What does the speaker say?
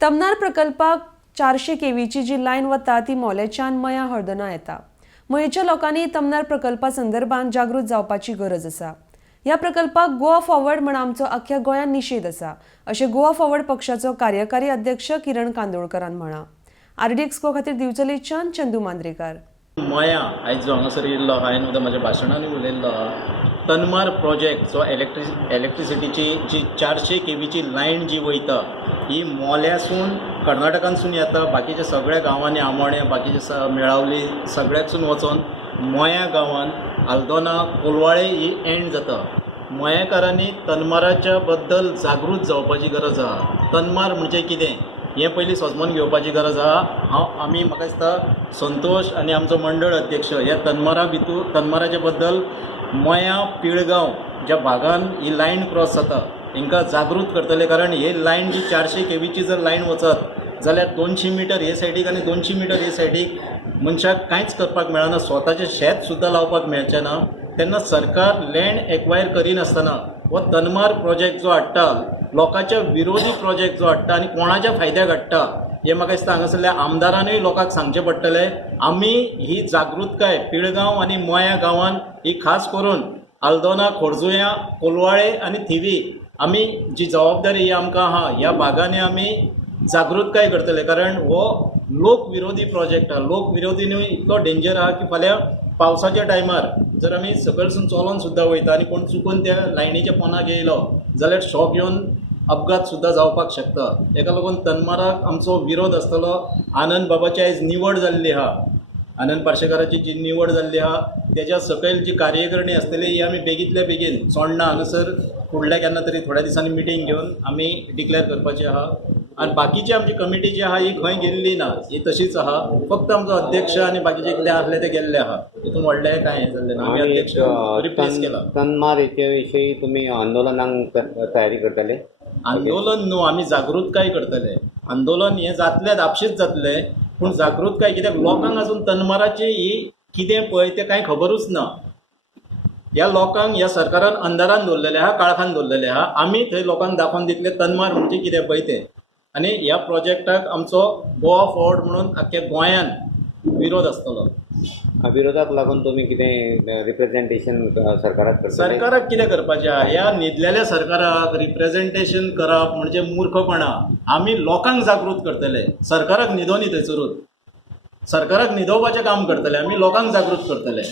तमनार प्रकल्पाक 400 केवीची जी लायन वता ती मोलेच्यान मया हळदना येता। मयेच्या लोकांनी तमनार प्रकल्पा संदर्भात जागृत जावपाची गरज आसा। ह्या प्रकल्पाक गोवा फॉरवर्ड म्हण आमचो अख्ख्या गोंयान निषेध आसा, अशें गोवा फॉरवर्ड पक्षाचो कार्यकारी अध्यक्ष किरण कांदोळकरान म्हळां। RDXGOA खातीर दिवचलेच्यान चंदू मांद्रेकार। मया आयज जो हांगासर येयल्लो आहा, हांवें म्हज्या भाशणांनी उलयल्लो आहा। तनमार प्रोजेक्ट जो इलेक्ट्रिसिटीची जी 400 केवीची लायन जी वयता ही मोल्यासून कर्नाटकानसून येता, बाकीच्या सगळ्या गांवांनी आमोण्या बाकीचे मेळावली सगळ्याकसून वचोन मोया गांवान आल्दोना कोलवाळे ही एंड जाता। मोयाकारांनी तनमाराच्या बद्दल जागृत जावपाची गरज आहा। तनमार म्हणजे कितें हें पयलीं समजून घेवपाची गरज आहा। आमी म्हाका दिसता संतोष आनी आमचो मंडळ अध्यक्ष ह्या तनमाराच्या बद्दल मोया पिळगांव ज्या भागान ही लायन क्रॉस जाता हांकां जागृत करतले, कारण ही लायन जी 400 केवीची जर लायन वचत जाल्यार 200 मिटर हे सायडीक आनी 200 मिटर हे सायडीक मनशाक कांयच करपाक मेळना, स्वताचें शेत सुद्दां लावपाक मेळचें ना। तेन्ना सरकार लँड एक्वायर करिनासतना हो तनमार प्रोजेक्ट जो हाडटा, लोकांच्या विरोधी प्रोजेक्ट जो हाडटा आनी कोणाच्या फायद्याक हाडटा हें म्हाका दिसता हांगासरल्या आमदारांनूय लोकांक सांगचें पडटलें। आमी ही जागृतकाय पिळगांव आनी मोया गांवान ही खास करून आल्दोना, खोर्जुया, कोलवाळे आनी थिवी आमी जी जबाबदारी ही आमकां आहा ह्या भागांनी आमी जागृतकाय करतले, कारण हो लोक विरोधी प्रोजेक्ट आहा। लोक विरोधी न्हय, इतलो डेंजर आहा की फाल्यां पावसाच्या टायमार जर आमी सकयलसून चलोन सुद्दां वयता आनी कोण चुकून त्या लायनीच्या पोंदाक येयलो जाल्यार शॉक येवन अपघात सुद्दां जावपाक शकता। हेका लागून तनमाराक आमचो विरोध आसतलो। आनंद बाबाची आयज निवड जाल्ली आहा, आनंद पार्शेकाराची जी निवड जाल्ली आहा तेज्या सकयल जी कार्यकारिणी आसतली ही आमी बेगींतल्या बेगीन चोडणा हांगासर फुडल्या केन्ना तरी थोड्या दिसांनी मिटींग घेवन आमी डिक्लेअर करपाची आहा। आनी बाकीची आमची कमिटी जी आहा ही खंय गेल्ली ना, ही तशीच आहा। फक्त आमचो अध्यक्ष आनी बाकीचे कितें आसले ते गेल्ले आहा, हितून व्हडलें कांय हें जाल्लें ना। आमी अध्यक्ष रिप्लेस केला। तनमार हेचे विशयी तुमी आंदोलनाक तयारी करतले? आंदोलन न्हू, आमी जागृतकाय करतले। आंदोलन हें जातलें आपशींच जातलें, पूण जागृतकाय कित्याक लोकांक अजून तनमाराची ही कितें पळय तें कांय खबरूच ना। ह्या लोकांक ह्या सरकारान अंधारान दवरलेले आहा, काळखान दवरलेले आहा। आमी थंय लोकांक दाखोवन दितले तनमार म्हणजे कितें पळय तें। आनी ह्या प्रोजेक्टाक आमचो गोवा फॉरवर्ड म्हणून आख्ख्या गोंयान विरोध आसतलो। विरोधाक लागून तुमी कितें रिप्रेझेंटेशन सरकाराक करतले? सरकाराक कितें करपाचें आहा? ह्या न्हिदलेल्या सरकाराक रिप्रेझेंटेशन करप म्हणजे मूर्खपणा। आमी लोकांक जागृत करतले, सरकाराक न्हिदोनी थंयसरूच। सरकाराक न्हिदोवपाचें काम करतले, आमी लोकांक जागृत करतले।